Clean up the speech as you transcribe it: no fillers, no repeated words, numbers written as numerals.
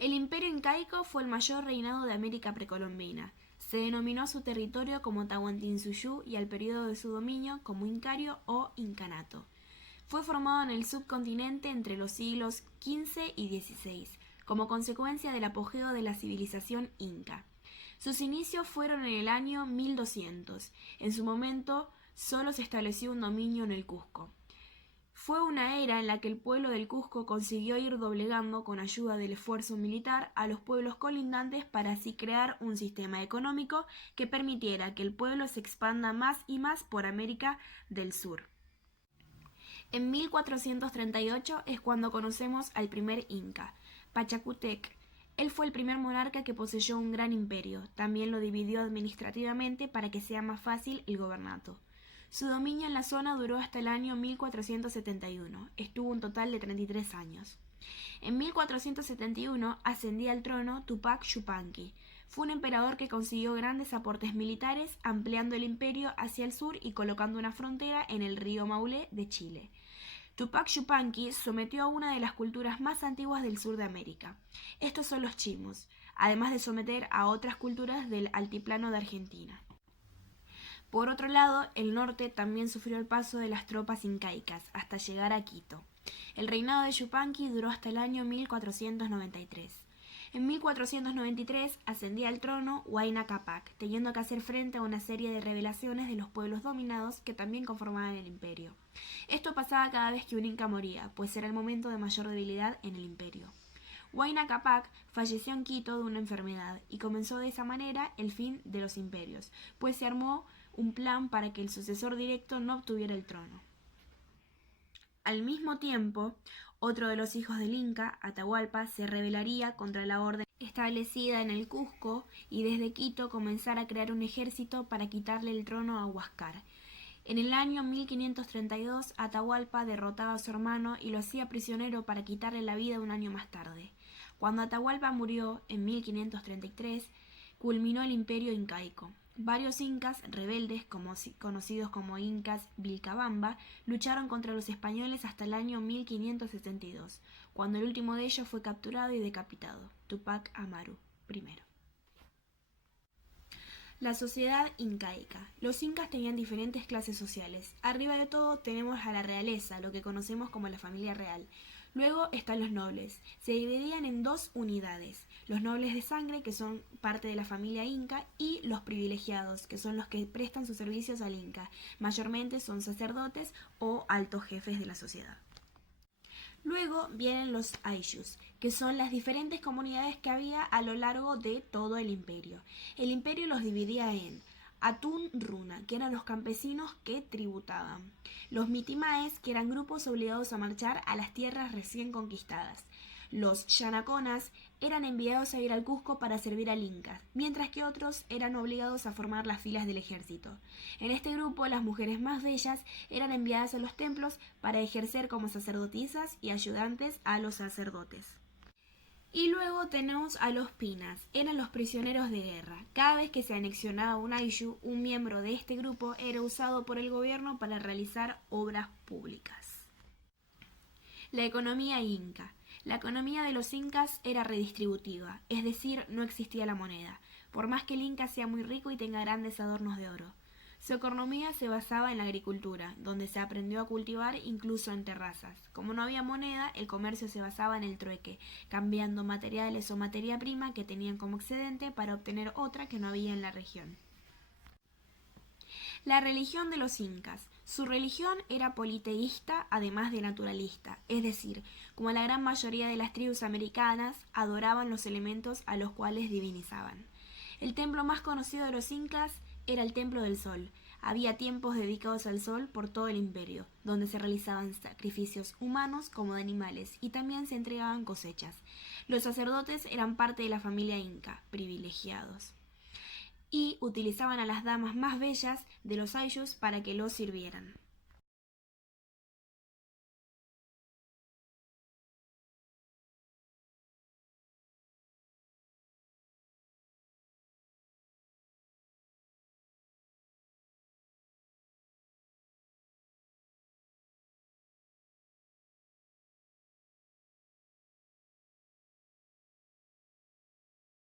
El imperio incaico fue el mayor reinado de América precolombina. Se denominó a su territorio como Tahuantinsuyo y al periodo de su dominio como Incario o Incanato. Fue formado en el subcontinente entre los siglos XV y XVI, como consecuencia del apogeo de la civilización inca. Sus inicios fueron en el año 1200. En su momento solo se estableció un dominio en el Cusco. Fue una era en la que el pueblo del Cusco consiguió ir doblegando con ayuda del esfuerzo militar a los pueblos colindantes para así crear un sistema económico que permitiera que el pueblo se expanda más y más por América del Sur. En 1438 es cuando conocemos al primer inca, Pachacútec. Él fue el primer monarca que poseyó un gran imperio. También lo dividió administrativamente para que sea más fácil el gobernato. Su dominio en la zona duró hasta el año 1471. Estuvo un total de 33 años. En 1471 ascendía al trono Tupac Yupanqui. Fue un emperador que consiguió grandes aportes militares, ampliando el imperio hacia el sur y colocando una frontera en el río Maule de Chile. Tupac Yupanqui sometió a una de las culturas más antiguas del sur de América. Estos son los chimos, además de someter a otras culturas del altiplano de Argentina. Por otro lado, el norte también sufrió el paso de las tropas incaicas hasta llegar a Quito. El reinado de Yupanqui duró hasta el año 1493. En 1493 ascendía al trono Huayna Capac, teniendo que hacer frente a una serie de rebelaciones de los pueblos dominados que también conformaban el imperio. Esto pasaba cada vez que un inca moría, pues era el momento de mayor debilidad en el imperio. Huayna Capac falleció en Quito de una enfermedad y comenzó de esa manera el fin de los imperios, pues se armó un plan para que el sucesor directo no obtuviera el trono. Al mismo tiempo, otro de los hijos del Inca, Atahualpa, se rebelaría contra la orden establecida en el Cusco y desde Quito comenzar a crear un ejército para quitarle el trono a Huáscar. En el año 1532, Atahualpa derrotaba a su hermano y lo hacía prisionero para quitarle la vida un año más tarde. Cuando Atahualpa murió, en 1533, culminó el imperio incaico. Varios incas rebeldes, conocidos como incas Vilcabamba, lucharon contra los españoles hasta el año 1572, cuando el último de ellos fue capturado y decapitado, Tupac Amaru I. La sociedad incaica. Los incas tenían diferentes clases sociales. Arriba de todo tenemos a la realeza, lo que conocemos como la familia real. Luego están los nobles. Se dividían en dos unidades: los nobles de sangre, que son parte de la familia inca, y los privilegiados, que son los que prestan sus servicios al inca. Mayormente son sacerdotes o altos jefes de la sociedad. Luego vienen los ayllus, que son las diferentes comunidades que había a lo largo de todo el imperio. El imperio los dividía en Atún Runa, que eran los campesinos que tributaban; los Mitimaes, que eran grupos obligados a marchar a las tierras recién conquistadas; los Yanaconas eran enviados a ir al Cusco para servir al Inca, mientras que otros eran obligados a formar las filas del ejército. En este grupo, las mujeres más bellas eran enviadas a los templos para ejercer como sacerdotisas y ayudantes a los sacerdotes. Y luego tenemos a los pinas, eran los prisioneros de guerra. Cada vez que se anexionaba un ayllu, un miembro de este grupo era usado por el gobierno para realizar obras públicas. La economía inca. La economía de los incas era redistributiva, es decir, no existía la moneda, por más que el inca sea muy rico y tenga grandes adornos de oro. Su economía se basaba en la agricultura, donde se aprendió a cultivar incluso en terrazas. Como no había moneda, el comercio se basaba en el trueque, cambiando materiales o materia prima que tenían como excedente para obtener otra que no había en la región. La religión de los incas. Su religión era politeísta, además de naturalista, es decir, como la gran mayoría de las tribus americanas, adoraban los elementos a los cuales divinizaban. El templo más conocido de los incas era el Templo del Sol. Había templos dedicados al sol por todo el imperio, donde se realizaban sacrificios humanos como de animales y también se entregaban cosechas. Los sacerdotes eran parte de la familia inca, privilegiados, y utilizaban a las damas más bellas de los ayllus para que los sirvieran.